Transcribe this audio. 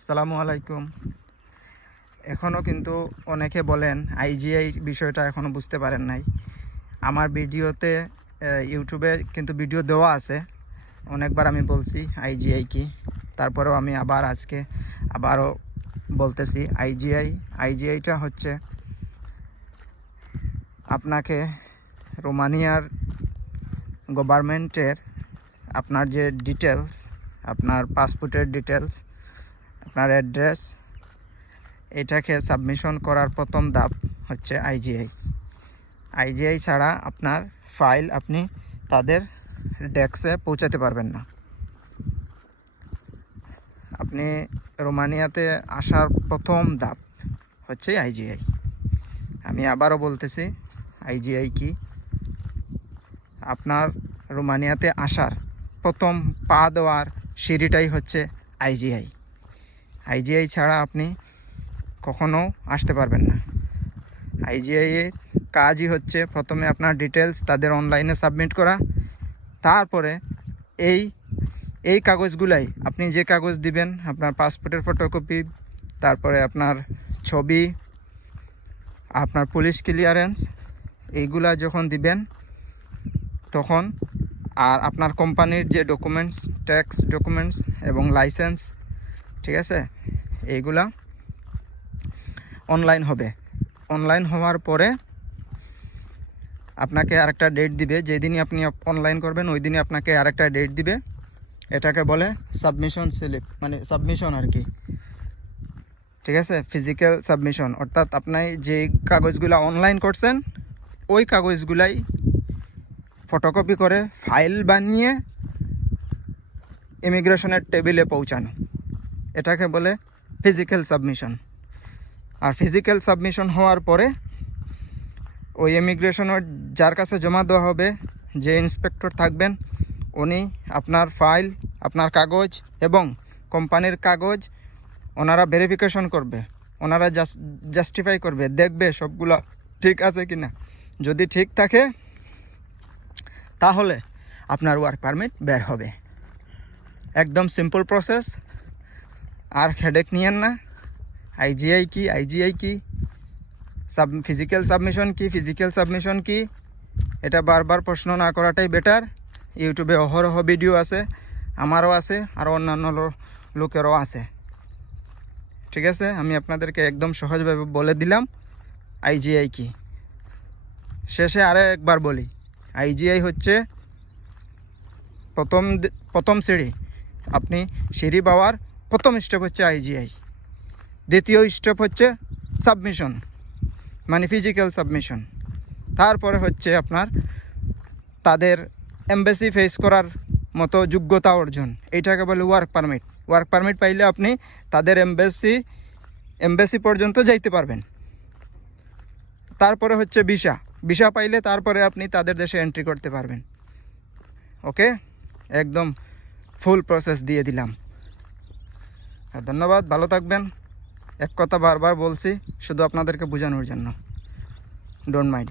আসসালামু আলাইকুম। এখনও কিন্তু অনেকে বলেন আইজিআই বিষয়টা এখনও বুঝতে পারেন নাই। আমার ভিডিওতে ইউটিউবে কিন্তু ভিডিও দেওয়া আছে। অনেকবার আমি বলছি আইজিআই কি। তারপরেও আমি আবার আজকে আবারও বলতেছি আইজিআই আইজিআইটা হচ্ছে আপনাকে রোমানিয়ার গভর্নমেন্টের আপনার যে ডিটেলস আপনার পাসপোর্টের ডিটেলস আপনার অ্যাড্রেস। এটাকে সাবমিশন করার প্রথম ধাপ হচ্ছে আইজিআই আইজিআই ছাড়া আপনার ফাইল আপনি তাদের ডেস্কে পৌঁছাতে পারবেন না। আপনি রোমানিয়াতে আসার প্রথম ধাপ হচ্ছে আইজিআই আমি আবারও বলতেছি আইজিআই কি? আপনার রোমানিয়াতে আসার প্রথম পা দেওয়ার সিঁড়িটাই হচ্ছে আইজিআই আইজিআই ছাড়া আপনি কখনো আসতে পারবেন না। আইজিআই এর কাজই হচ্ছে প্রথমে আপনার ডিটেলস তাদের অনলাইনে সাবমিট করা। তারপরে এই এই কাগজগুলাই আপনি যে কাগজ দিবেন, আপনার পাসপোর্টের ফটোকপি তারপরে আপনার ছবি, আপনার পুলিশ ক্লিয়ারেন্স এইগুলা যখন দিবেন, তখন আর আপনার কোম্পানির যে ডকুমেন্টস ট্যাক্স ডকুমেন্টস এবং লাইসেন্স ঠিক আছে? এইগুলা অনলাইন হবে। অনলাইন হওয়ার পরে আপনাকে আরেকটা ডেট দিবে। যেদিনই আপনি অনলাইন করবেন ওই দিনই আপনাকে আরেকটা ডেট দিবে। এটাকে বলে সাবমিশন স্লিপ মানে সাবমিশন আর কি। ঠিক আছে? ফিজিক্যাল সাবমিশন অর্থাৎ আপনি যে কাগজগুলো অনলাইন করছেন, ওই কাগজগুলাই ফটোকপি করে ফাইল বানিয়ে ইমিগ্রেশনের টেবিলে পৌঁছানো। এটাকে বলে ফিজিক্যাল সাবমিশন আর ফিজিক্যাল সাবমিশন হওয়ার পরে ওই ইমিগ্রেশনের যার কাছে জমা দেওয়া হবে, যে ইন্সপেক্টর থাকবেন, উনি আপনার ফাইল আপনার কাগজ এবং কোম্পানির কাগজ ওনারা ভেরিফিকেশন করবে। ওনারা জাস্টিফাই করবে, দেখবে সবগুলো ঠিক আছে কি না যদি ঠিক থাকে, তাহলে আপনার ওয়ার্ক পারমিট বের হবে। একদম সিম্পল প্রসেস আর হেডেক নিয়েন না। আইজিআই কি? আইজিআই কি? সাব ফিজিক্যাল সাবমিশন কি? ফিজিক্যাল সাবমিশন কি? এটা বারবার প্রশ্ন না করাটাই বেটার ইউটিউবে অহরহ ভিডিও আছে, আমারও আছে, আর অন্যান্য লোকেরও আছে। ঠিক আছে? আমি আপনাদেরকে একদম সহজভাবে বলে দিলাম আইজিআই কি। শেষে আরও একবার বলি আইজিআই হচ্ছে প্রথম প্রথম সিঁড়ি। আপনি সিঁড়ি পাওয়ার প্রথম স্টেপ হচ্ছে আইজিআই দ্বিতীয় স্টেপ হচ্ছে সাবমিশন মানে ফিজিক্যাল সাবমিশন তারপরে হচ্ছে আপনার তাদের এমবেসি ফেস করার মতো যোগ্যতা অর্জন। এইটাকে বলে ওয়ার্ক পারমিট ওয়ার্ক পারমিট পাইলে আপনি তাদের এমবেসি এমবেসি পর্যন্ত যাইতে পারবেন। তারপরে হচ্ছে ভিসা ভিসা পাইলে তারপরে আপনি তাদের দেশে এন্ট্রি করতে পারবেন। ওকে একদম ফুল প্রসেস দিয়ে দিলাম। আর ধন্যবাদ ভালো থাকবেন। এক কথা বারবার বলছি শুধু আপনাদেরকে বোঝানোর জন্য। Don't mind